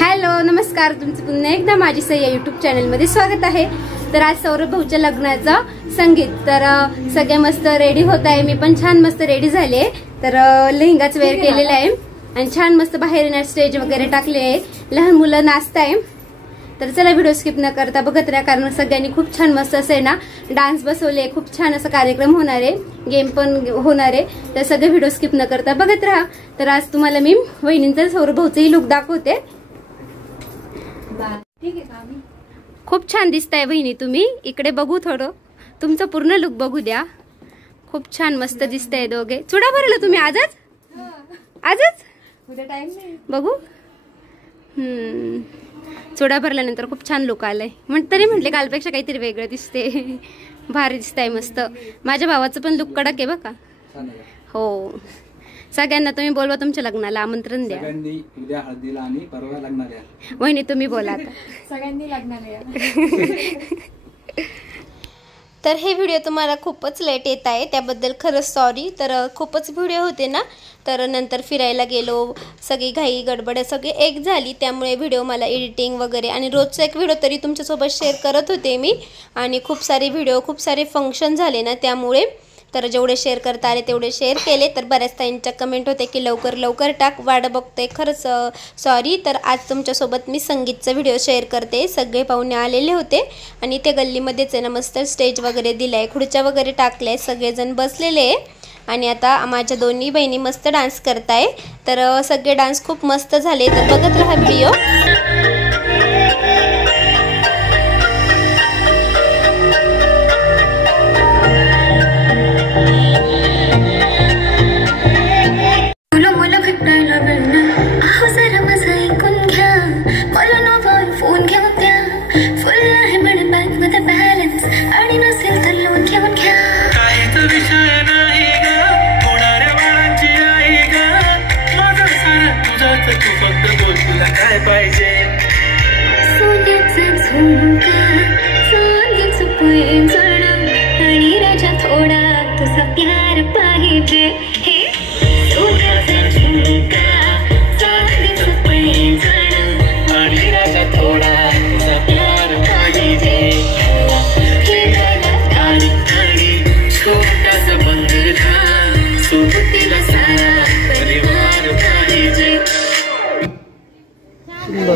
Hello नमस्कार, तुमचं पुन्हा एकदा माझी सई या युट्यूब चॅनलमध्ये स्वागत आहे। तर आज सौरभ भाऊच्या लग्नाचं संगीत, तर सगळे मस्त रेडी होत आहे। मी पण छान मस्त रेडी झाले, तर लेहंगाच वेअर केलेला आहे आणि छान मस्त बाहेर स्टेज वगैरे टाकले आहे, लहान मुलं नाचताय। तर चला व्हिडिओ स्किप न करता बघत राहा, कारण सगळ्यांनी खूप छान मस्त असे ना डान्स बसवले, खूप छान असा कार्यक्रम होणार आहे, गेम पण होणार आहे। तर सगळे व्हिडिओ स्किप न करता बघत राहा। तर आज तुम्हाला मी वहिनींचं सौरभ भाऊचंही लुक दाखवते। खूप छान दिसताय वहिनी, तुम्ही इकडे बघू, थोडं तुमचं पूर्ण लुक बघू द्या। खूप छान मस्त दिसताय दोघे। चुडा भरला तुम्ही आजच? उद्या टाइम नाही बघू। चुडा भरल्यानंतर खूप छान लुक आलाय, तरी म्हटले कालपेक्षा काहीतरी वेगळं दिसते, भारी दिसताय मस्त। माझ्या भावाचं पण लुक कडक आहे बघा। हो, सगळ्यांना तुम्ही बोलवा, तुमच्या लग्नाला आमंत्रण द्या। सगळ्यांनी उद्या हळदीला आणि परवा लग्नाला या। वहिनी तुम्ही बोला आता। सगळ्यांनी लग्नाला या। तर हे व्हिडिओ तुम्हाला खूपच लेट येत आहे, त्याबद्दल खरंच सॉरी। तर खूपच व्हिडिओ होते ना, तर नंतर फिरायला गेलो, सगळी घाई गडबड सगळी एक झाली, त्यामुळे व्हिडिओ मला एडिटिंग वगैरे आणि रोजचा एक व्हिडिओ तरी तुमच्यासोबत शेअर करत होते मी। आणि खूप सारे व्हिडिओ, खूप सारे फंक्शन झाले ना, त्यामुळे तर जेवढे शेअर करता आले तेवढे शेअर केले। तर बऱ्याच ताईंच्या कमेंट होते की लवकर लवकर टाक, वाट बघते, खरंच सॉरी। तर आज तुमच्यासोबत मी संगीतचा व्हिडिओ शेअर करते। सगळे पाहुणे आलेले होते आणि ते गल्लीमध्येच आहे ना, मस्त स्टेज वगैरे दिलाय, खुर्च्या वगैरे टाकल्या, सगळेजण बसलेले आणि आता माझ्या दोन्ही बहिणी मस्त डान्स करताय। तर सगळे डान्स खूप मस्त झाले, तर बघत राहा व्हिडिओ।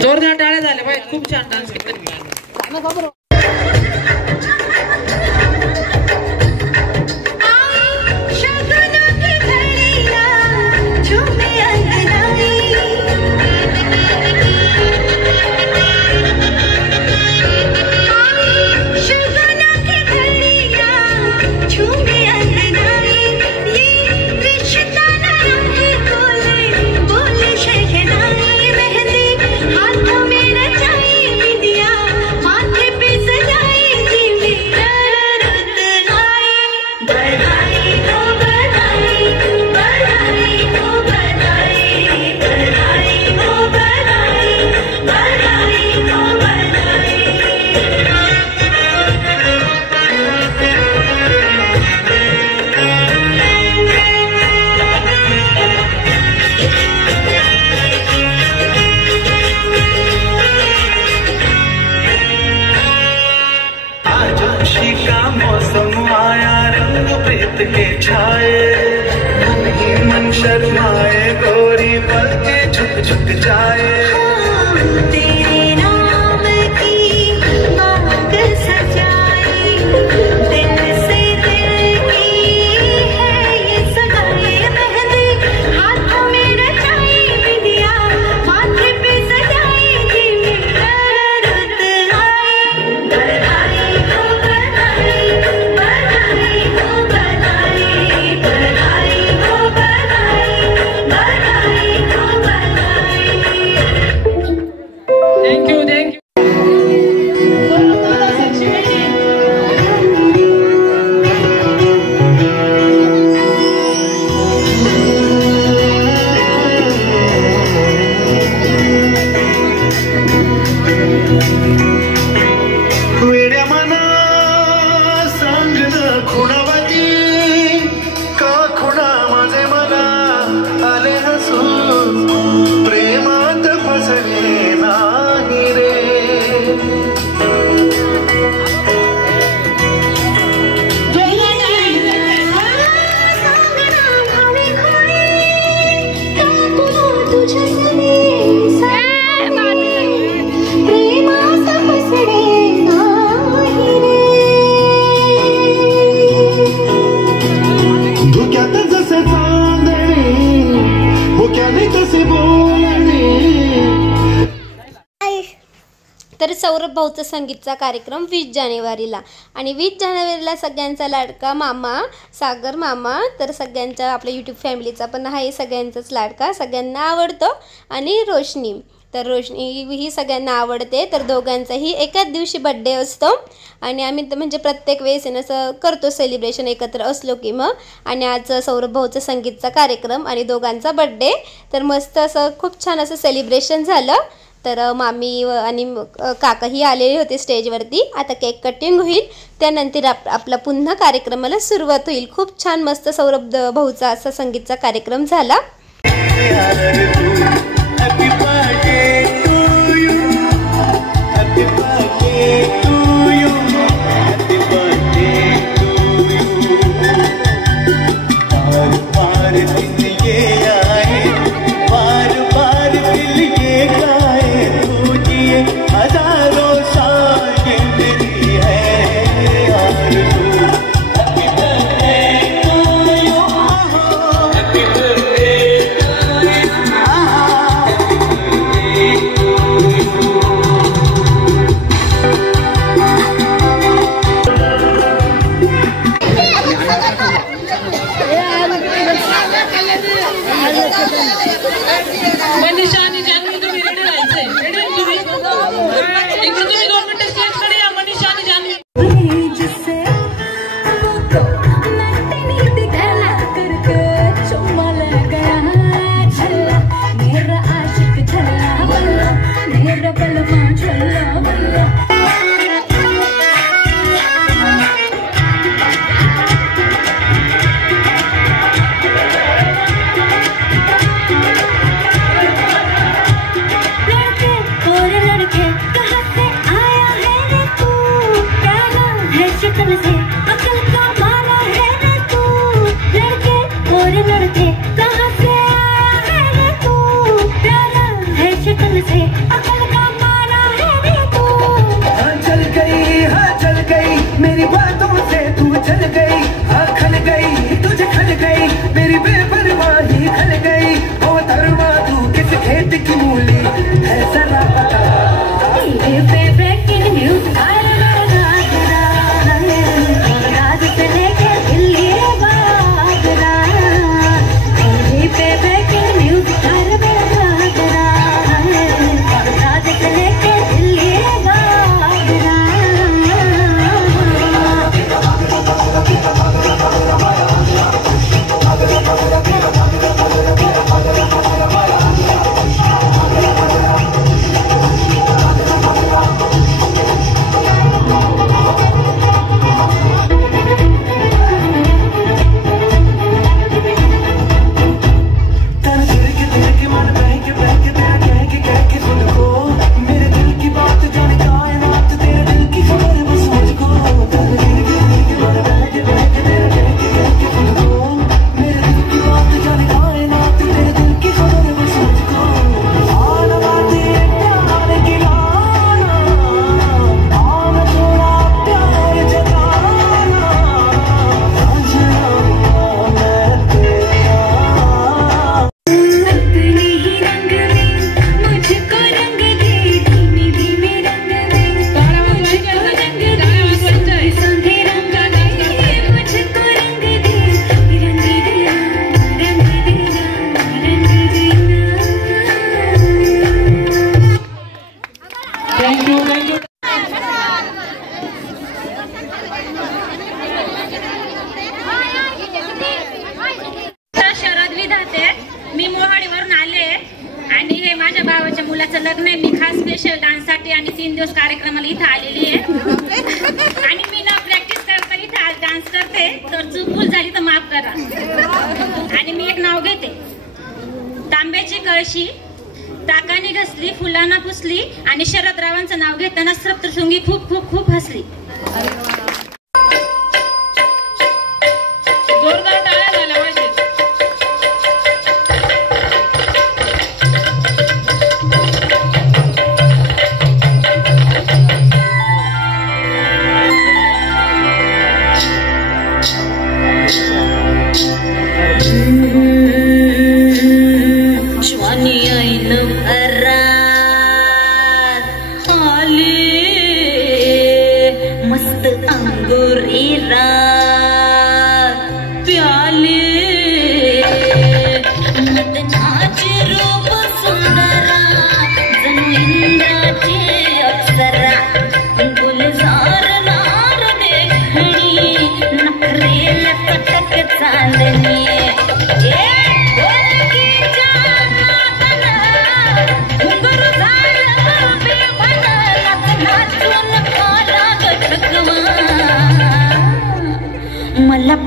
जोरदार टाळ्या झाल्या पाहिजे, खूप छान डान्स केला। मौसम आया, रंग प्रीत के छाए, मन ही मन शर्माए, गोरी पल के झुक झुक जाए। तेरे नाम की बाग सजाई, दिल से दिल की है ये सगाई, मेहंदी हाथों में रचाई, बिंदिया माथे पे सजाई, जी मेरा रुत आई, बधाई हो बधाई, बधाई हो बधाई, बधाई हो बधाई, बधाई हो बधाई। तर सौरभ भाऊचा संगीतचा कार्यक्रम 20 जानेवारीला आणि 20 जानेवारीला सगळ्यांचा लाडका मामा सागर मामा, तर सगळ्यांचा आपल्या यूट्यूब फॅमिलीचा पण आहे सगळ्यांचाच लाडका, सगळ्यांना आवडतो. आणि रोशनी, तर रोशनी ही सगळ्यांना आवडते. तर दोघांचाही एकाच दिवशी बड्डे असतो आणि आम्ही म्हणजे प्रत्येक वेळेस असं करतो सेलिब्रेशन एकत्र असलो की मग. आणि आज सौरभ भाऊचा संगीतचा कार्यक्रम आणि दोघांचा बड्डे, तर मस्त असं खूप छान असं सेलिब्रेशन झालं. तर मामी आणि काकाही आलेले होते स्टेजवरती. आता केक कटिंग होईल, त्यानंतर आपला पुन्हा कार्यक्रमाला सुरुवात होईल. खूप छान मस्त सौरभ भाऊचा असा संगीतचा कार्यक्रम झाला. लग्न आहे, मी खास स्पेशल डान्ससाठी आणि 3 दिवस कार्यक्रमाला इथं आलेली आहे आणि मी ना प्रॅक्टिस करता इथं आज डान्स करते, तर चूक भूल झाली तर माफ करा. आणि मी एक नाव घेते. तांब्याची कळशी ताकाने घसली, फुलांना पुसली आणि शरदरावांचं नाव घेताना सप्तशृंगी खूप खूप खूप हसली. Shwani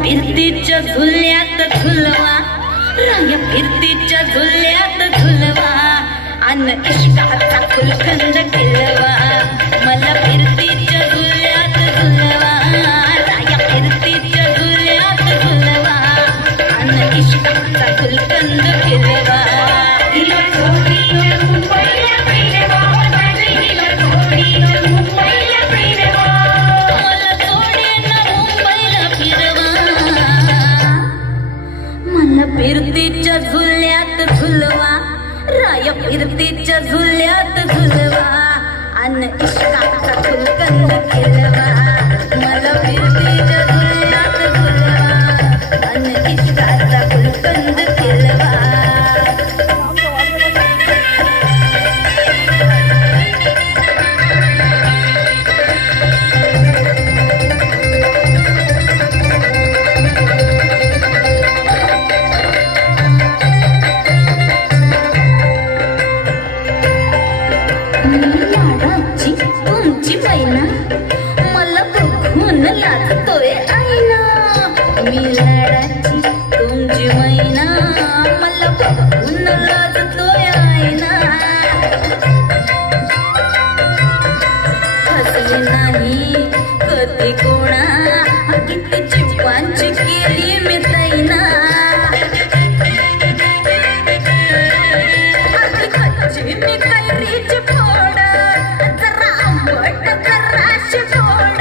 फिरतीच्या झुल्यात झुलवा, राया फिरतीच्या झुल्यात झुलवा, अन इश्काचा फुलखंद खिलवा. मला फिरतीच्या झुल्यात झुलवा, राया फिरतीच्या झुल्यात झुलवा, अन इश्काचा फुलखंद खिलवा. हिला थोडीनं मुंबईला फिरवा, हिला थोडीनं मुंबईला फिरवा, मला थोडीनं मुंबईला फिरवा. मला फिरतीच्या झुल्यात झुलवा, राया फिरतीच्या झुल्यात झुलवा, अन इश्काचा फुलकंद खिलवा. मला फिरतीच्या झुल्यात झुलवा, अन इश्काचा फुलकंद खिलवा. तुमची मैना मला बघून लाजतोय आईना. मी लाडाची तुमची मैना मला बघून लाजतोय आईना. हसले नाही कधी कोणा, किती चिपांची केली मी तैना. मी कैरीची फोड, जरा आंबट जराशी गोड.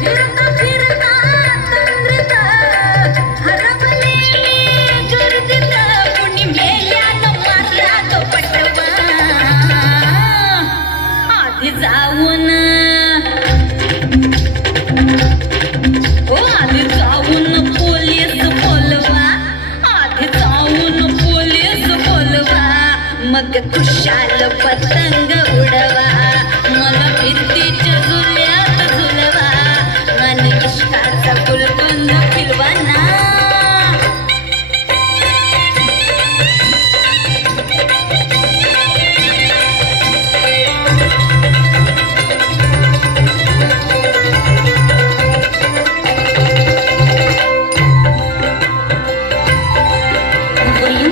फिरता फिरता तंद्रीत हरवले गर्दीत, कुणी मेल्यानं मारला तो पटवा. आधी जाऊन आधी जाऊन पोलीस बोलवा, आधी जाऊन पोलीस बोलवा, मग खुशाल पतंग उडवा. मला फिरतीच्या झुल्यात झुलवा, आणि इश्काचा फुलकंद खिलवा ना.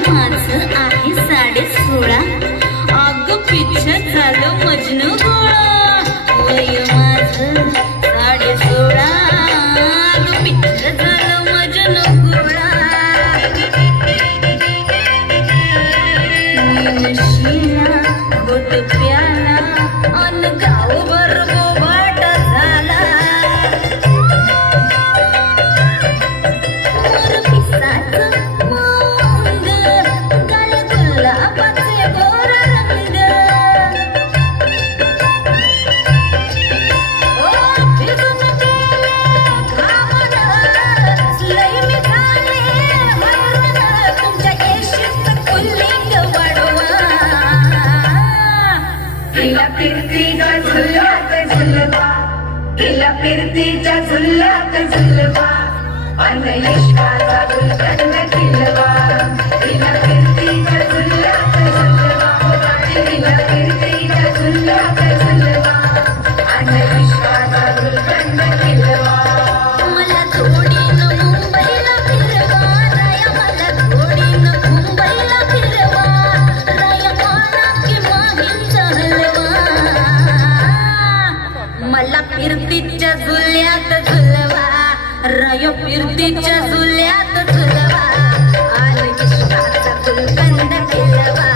माझं आहे 16.5, अग पिच्छ झालं मजनू गोळा. वय माझं 16.5, अग पिच्छ झालं मजनू गोळा. मी नशीला गोट प्याला, अन गावभर बोबाट झाला. मोर पिसाचं गुलाबाचे गोर रंग, भिजून गेले घामन, लई मी झाले हैराण. तुमच्या येशीत कुल्लिंग वाढवा. हिला फिरतीच्या झुल्यात झुलवा, हिला फिरतीच्या झुल्यात झुलवा, अन इश्काचा फुलकंद खिलवा. हिला फिरतीच्या झुल्यात झुलवा, हिला फिरतीच्या झुल्यात झुलवा, अन इश्काचा फुलकंद खिलवा. मला थोडीनं मुंबईला फिरवा, राया मला थोडीनं मुंबईला फिरवा, राया पाना की माहीचा हलवा. मला फिरतीच्या झुल्यात झुलवा, राया फिरतीच्या झुल्यात झुलवा, आणि इश्काचा फुलकंद खिलवा.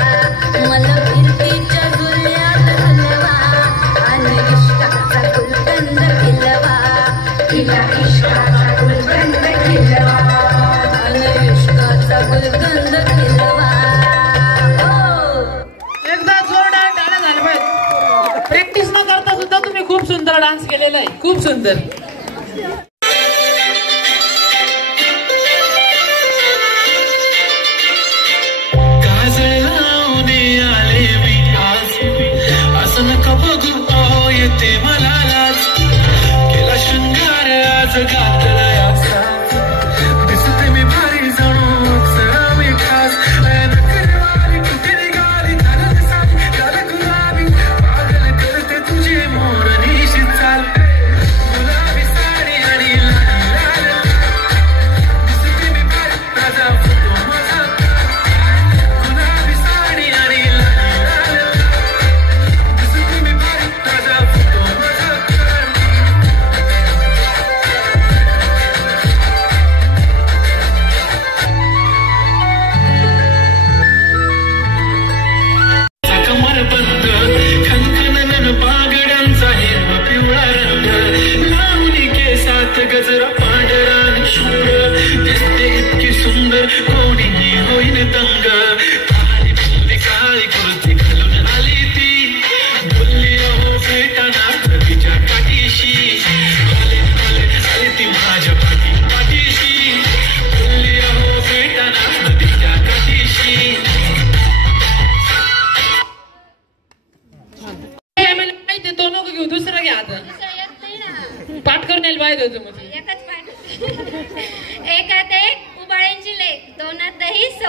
मला फिरतीच्या झुल्यात झुलवा, आणि इश्काचा फुलकंद खिलवा. हिला इश्काचा फुलकंद खिलवा, आणि इश्काचा फुलकंद खिलवा. एकदा जोरदार टाळ्या झाल्या पाहिजे. प्रॅक्टिस न करता सुद्धा तुम्ही खूप सुंदर डान्स केलेला आहे, खूप सुंदर. येते मला लाज, केला शृंगार आज घातला दिसते मी भारी जणू अक्षरा मी खास. नकरवाली कुठे निघाली झालं गुलाबी, पागल करते तुझी मोरनीशी चाल.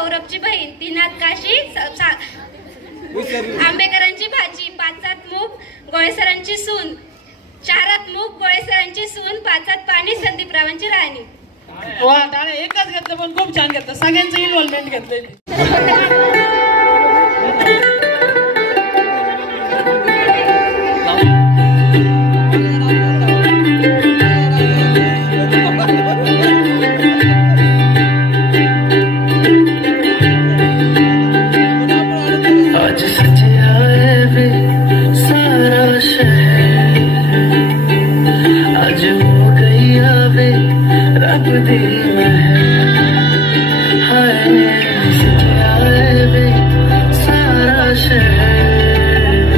सौरभची बहीण, तीनात काशी, आंबेकरांची भाची, पाचात मूग, गोळेसरांची सून, चारात मूग, गोळेसरांची सून, पाचात पाणी, संदीपरावांची राणी. वा टाळे एकच घेतलं पण खूप छान घेतलं, सगळ्यांचं इन्व्हॉल्वमेंट घेतलंय. आज सजया है वे सारा शहर, आज हो गई आवे रब दी महर, हाय सजया है वे सारा शहर,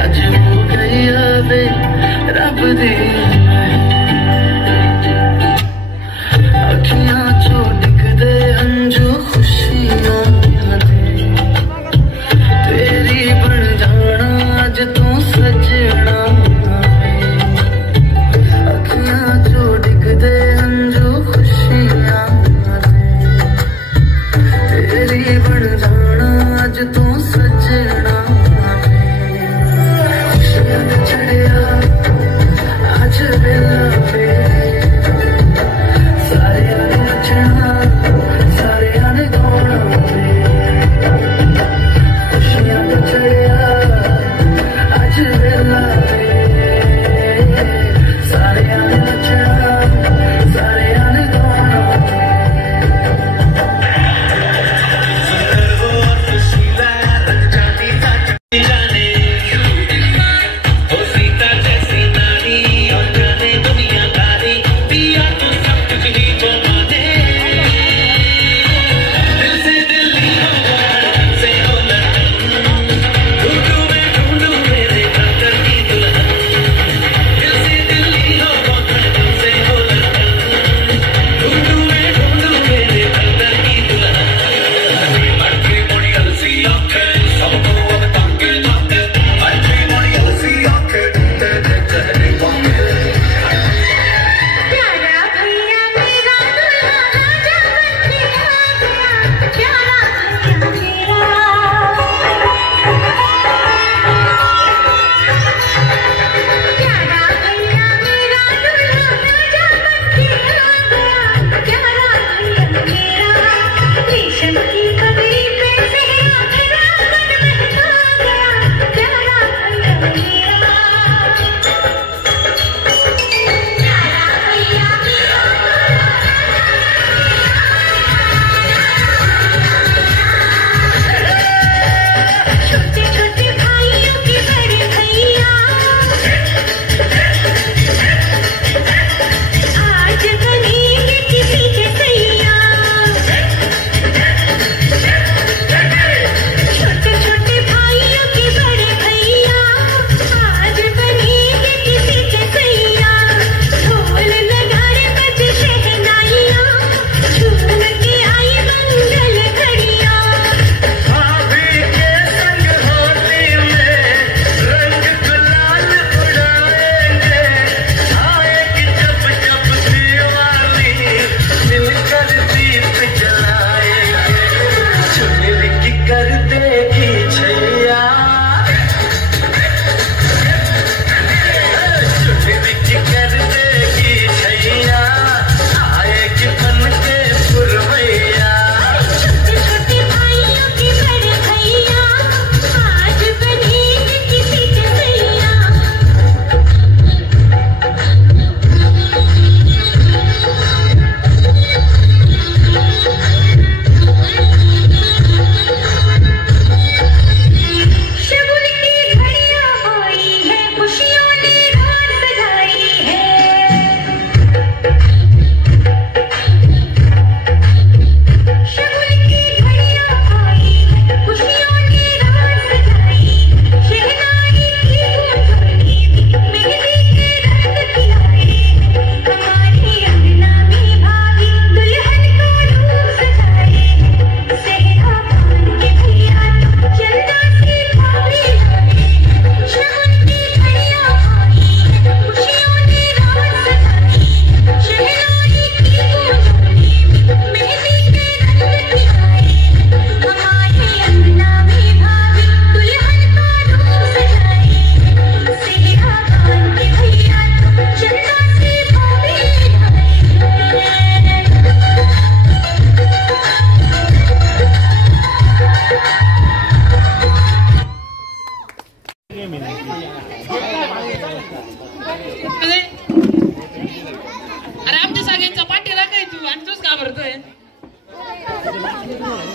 आज हो गई आवे रब दी महर, अखियां चो डिगदे हंजू खुशियां तेरी बन जाना अज तू सजना, अखियां चो डिगदे हंजू खुशियां तेरी बन जाना अज तू सजना, खुशियां चढ़िया अज वेला पे सारिया नचना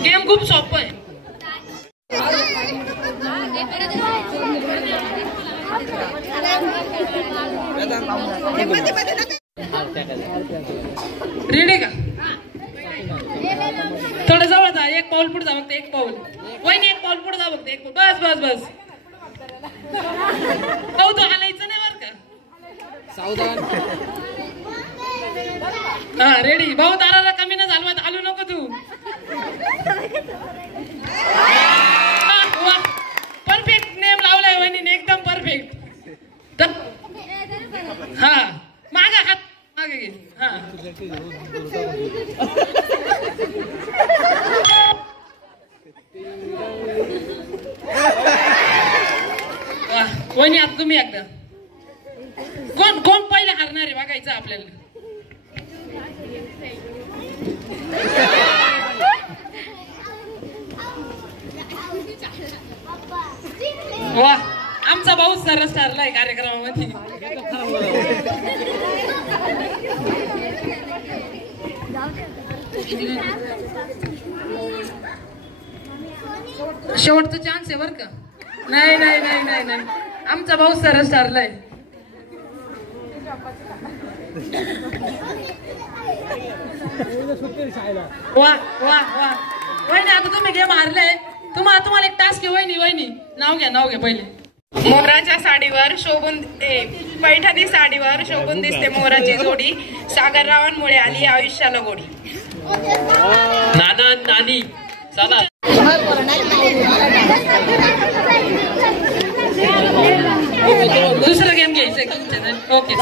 गेम खूप सोपं आहे. रेडी का? थोडं जवळ जा, एक पाऊल पुढे जा फक्त, एक पाऊल. वहिनी एक पाऊल पुढे जा फक्त, एक पाऊल. बस बस बस. भाऊ तो हालायचं नाही बरं का. हा रेडी. भाऊ ताराला कमी न झालं आलू नको तू. परफेक्ट नेम लावलाय वहिनीने, एकदम परफेक्ट. हा मागा हात मागे घे. हा वहिनी आता तुम्ही एकदा. कोण कोण पहिले हारणार आहे बघायचं आपल्याला. वा आमचा भाऊ सरस ठरलाय कार्यक्रमामध्ये. शेवटचा चान्स आहे बर का. नाही नाही नाही नाही नाही आमचा भाऊ सरस ठरलाय. वा वा वा वहिनी आता तुम्ही गेम हारले. तुम्हाला एक टास्क आहे वहिनी. वहिनी नाव घ्या पहिले. मोराच्या साडीवर शोभून पैठणी साडीवर शोभून दिसते मोराची जोडी. सागररावांमुळे आली आयुष्याला गोडी. नाना नानी चला. दुसरा गेम घ्यायचं. ओके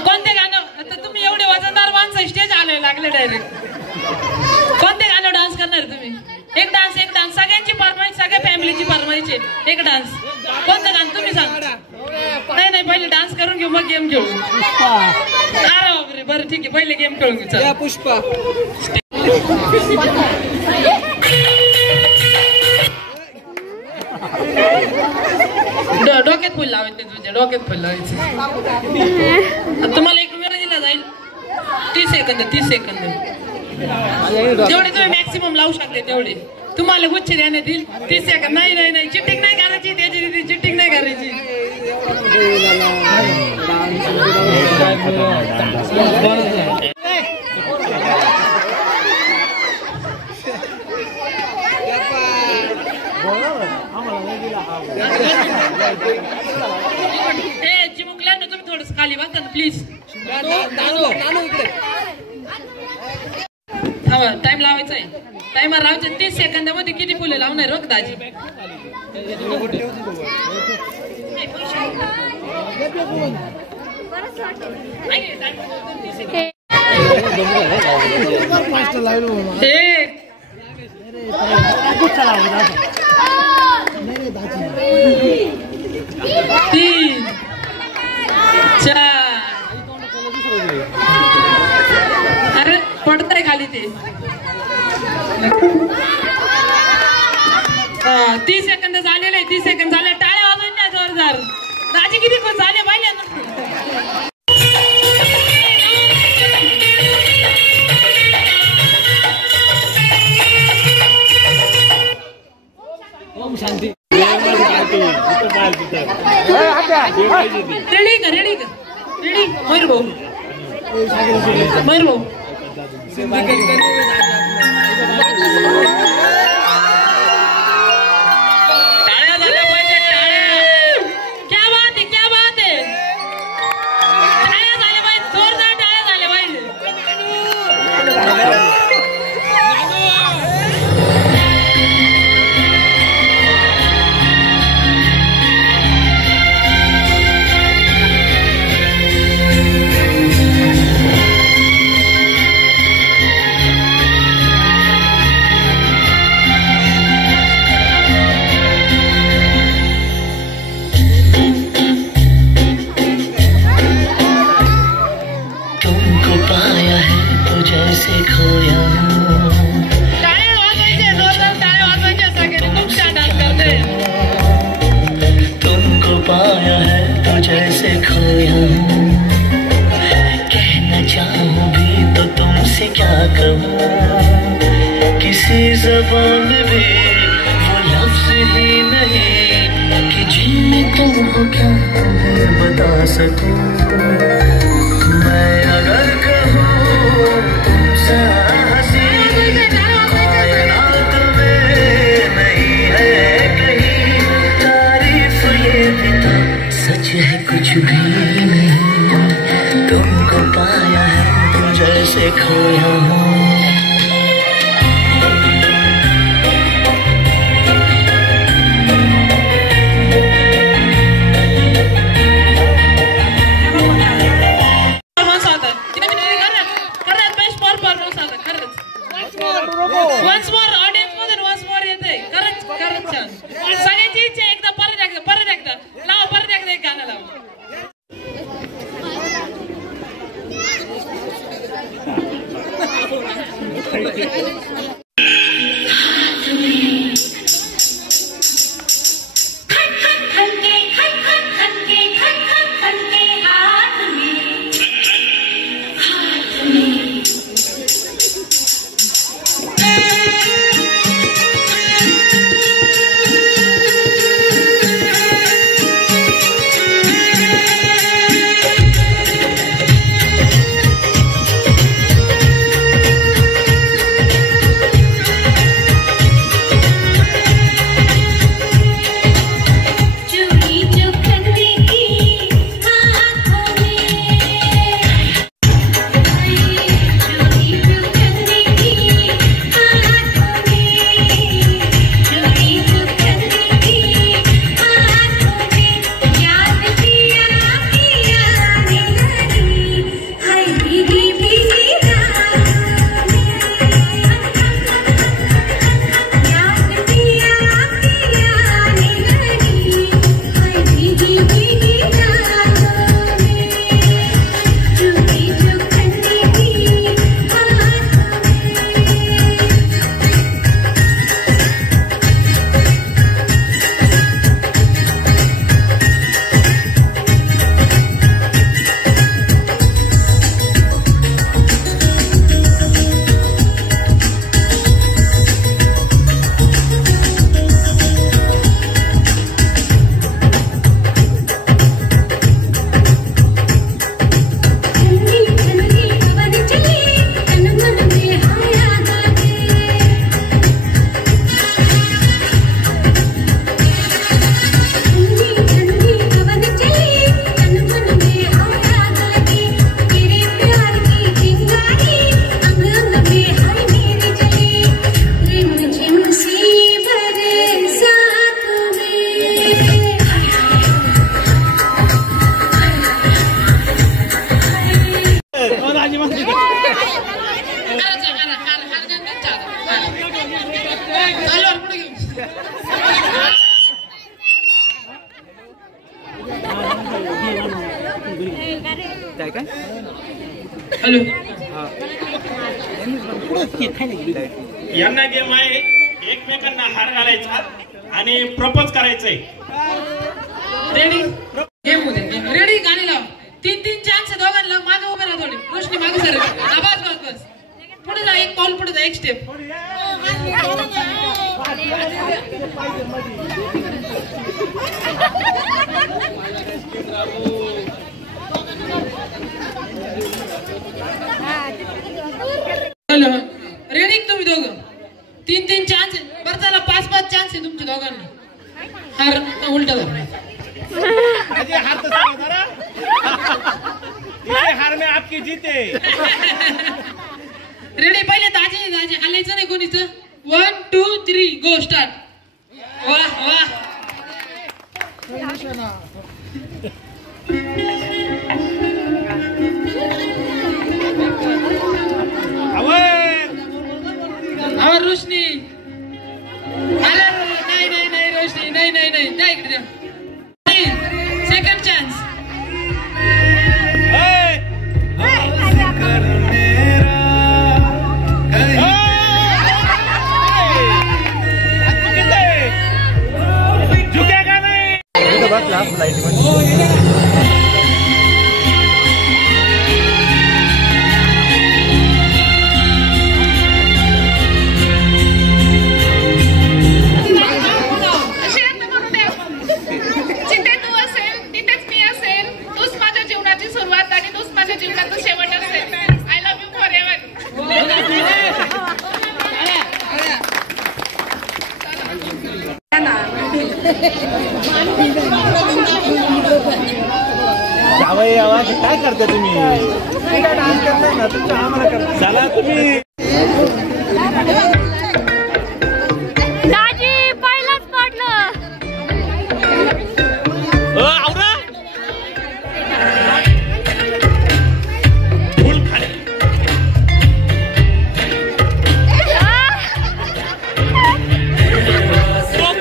कोणते गाणं आता तुम्ही एवढे वजनदार माणसं स्टेज आले लागले डायरेक्ट. कोणते गाणं डान्स करणार तुम्ही? एक डान्स सगळ्यांची फरमाईश, सगळ्या फॅमिलीची फरमाईश आहे. एक डान्स कोणतं गाणं तुम्ही सांग. नाही पहिले डान्स करून घेऊ मग गेम खेळू. अरे बापरे बरं ठीक आहे पहिले गेम खेळून घेऊ. चला पुष्पा. डोक्यात फुल लावायचे तुझ्या डोक्यात फुल लावायचे. तुम्हाला एक वेळ दिला जाईल 30 सेकंद. 30 सेकंद जेवढे तुम्ही मॅक्सिमम लावू शकते तेवढे तुम्हाला गुच्छ देण्यात येईल. 30 सेकंद. नाही चिटिंग नाही करायची. त्याची चिटिंग नाही करायची. चिमुकल्यांना तुम्ही थोडस खाली बसा ना प्लीज. टाइम लावायचा आहे. टाइमर लावायचे. 30 सेकंदामध्ये किती फुले लावणार रोग दाजी? तीन चार. अरे पडतंय खाली ते. 30 सेकंद झालेले. 30 सेकंद झाले. टाळ्या वाजवून द्या जोरदार. दाजी किती पण झाले पाहिले ना. शांती. रेडी मयूर भाऊ. टाळ्या झाल्या पाहिजे. टाळ्या. क्या बात आहे. टाळ्या झाल्या पाहिजे. जोरदार टाळ्या झाल्या पाहिजे. पाया है तो जैसे खोया हूँ. किसी ज़बान में भी वो लफ्ज़ ही नहीं कि जिनमें तुम हो क्या तुम्हें बता सकूं। मैं अगर कहूँ तुमसे हंसी कायनात में नहीं है कहीं तारीफ ये भी तो सच है कुछ भी नहीं। तुमको पाया है तो जैसे खोया हूँ। Once more, audience मध्ये once more येते. खरंच छान. सगळ्यांची इच्छा एकदा परत एकदा लाव, परत एकदा एक गाणं लाव. हॅलो यांना गेम आहे एकमेकांना हार घालायचा आणि प्रपोज करायचंय. रेडी गेम मध्ये रेडी गाणी लाव. 3-3 चान्स दोघांना मागे उभे राहा. थोडी रोशनी मागे सर. बस पुढे जा. एक पाऊल पुढे जा. एक स्टेप. रेडी तुम्ही दोघं. 3-3 चान्स आहे. बरं चला 5-5 चान्स आहे तुमच्या दोघांना. हार उलट हार में आपकी जीते. रेडी पहिले दाजे हलायचं नाही कोणीच. 1 2 3 गो स्टार्ट. वाह वाह. आवर रोशनी. अरे नाही रोशनी नाही द्या इकडे द्या. Second chance. झुकेगा नहीं. जावई आवाज काय करता तुम्ही? काय डान्स करताय ना तुमचं आम्हाला करता. चला तुम्ही. दाजी पहिलाच पडलं. आवरा फुल खाली.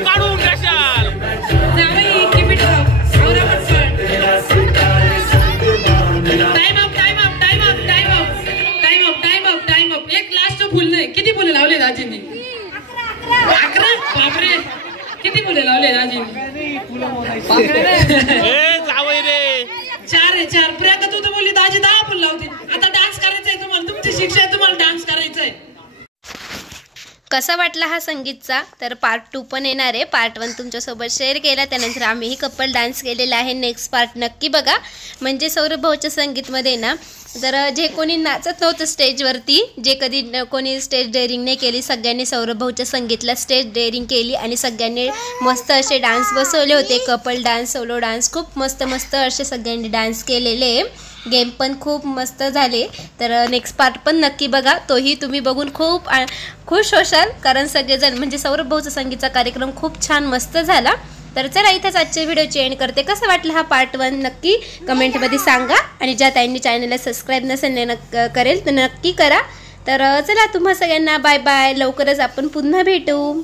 काढून कशाल जावई keep it up. आवरा पटकन. Time up. एक लास्ट फुल नाही. किती फुलं लावले दाजींनी? 11. बापरे, किती फुलं लावले दाजींनी? जावई रे 4 प्रियांका तू तर बोलली दाजी 10 फुल लावते. आता डान्स करायचंय तुम्हाला, तुमची शिक्षा आहे, तुम्हाला डान्स करायचंय. कसा वाटला हा संगीतचा? तर पार्ट 2 पण येणार आहे. पार्ट 1 तुमच्यासोबत शेअर केला, त्यानंतर आम्हीही कपल डान्स केलेला आहे. नेक्स्ट पार्ट नक्की बघा. म्हणजे सौरभ भाऊच्या संगीतमध्ये ना, तर जे कोणी नाचत नव्हतं स्टेजवरती, जे कधी कोणी स्टेज डेअरिंग नाही केली, सगळ्यांनी सौरभ भाऊच्या संगीतला स्टेज डेअरिंग केली आणि सगळ्यांनी मस्त असे डान्स बसवले होते. कपल डान्स, सोलो डान्स, खूप मस्त मस्त असे सगळ्यांनी डान्स केलेले. गेम पण खूप मस्त झाले. तर नेक्स्ट पार्ट पण नक्की बघा. तोही तुम्ही बघून खूप खुश होशाल, कारण सगळेजण म्हणजे सौरभ भाऊचा संगीतचा कार्यक्रम खूप छान मस्त झाला. तर चला इथंच आजच्या व्हिडिओची एंड करते. कसं वाटलं हा पार्ट 1 नक्की कमेंटमध्ये सांगा. आणि ज्या ताईंनी चॅनलला सबस्क्राईब नसेल करेल तर नक्की करा. तर चला तुम्हा सगळ्यांना बाय बाय. लवकरच आपण पुन्हा भेटू.